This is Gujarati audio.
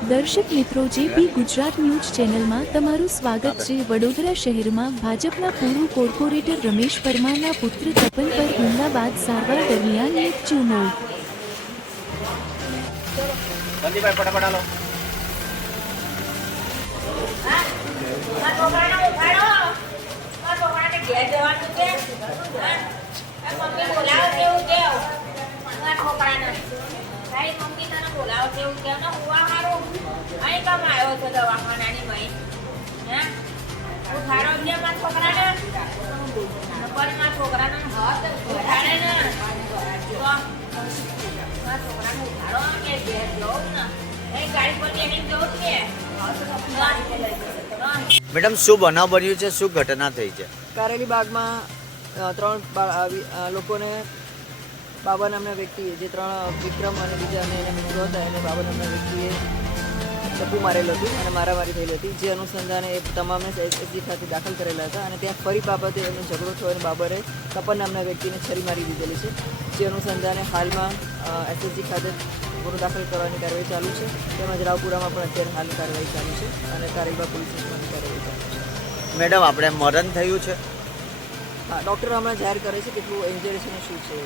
દર્શક મિત્રો, જેપી ગુજરાત ન્યૂઝ ચેનલમાં તમારું સ્વાગત છે। વડોદરા શહેરમાં ભાજપના પૂર્વ કોર્પોરેટર રમેશ પરમારના પુત્ર તપન પર હુમલા બાદ સારવાર દરમિયાન મૃત્યુ મોત। મેડમ, શું બનાવ બન્યું છે? શું ઘટના થઈ છે? કારેલી બાગમાં ત્રણ લોકોને બાબા નામના વ્યક્તિએ, જે ત્રણ વિક્રમ અને બીજા અને એના મિત્રો હતા, એને બાબા નામના વ્યક્તિએ ચપ્પુ મારેલું હતું અને મારામારી થયેલી હતી, જે અનુસંધાને એ તમામને એસએસજી ખાતે દાખલ કરેલા હતા અને ત્યાં ફરી બાબતે એનો ઝઘડો થયો અને બાબરે તપન નામના વ્યક્તિને છરી મારી દીધેલી છે, જે અનુસંધાને હાલમાં એસએસજી ખાતે ગુનો દાખલ કરવાની કાર્યવાહી ચાલુ છે। તેમજ રાવપુરામાં પણ અત્યારે હાલ કાર્યવાહી ચાલુ છે અને કારેલબાગ પોલીસ સ્ટેશનની કાર્યવાહી ચાલુ છે। મેડમ, આપણે મરણ થયું છે? હા, ડૉક્ટર હમણાં જાહેર કરે છે કેટલું ઇન્જરી છે અને શું છે।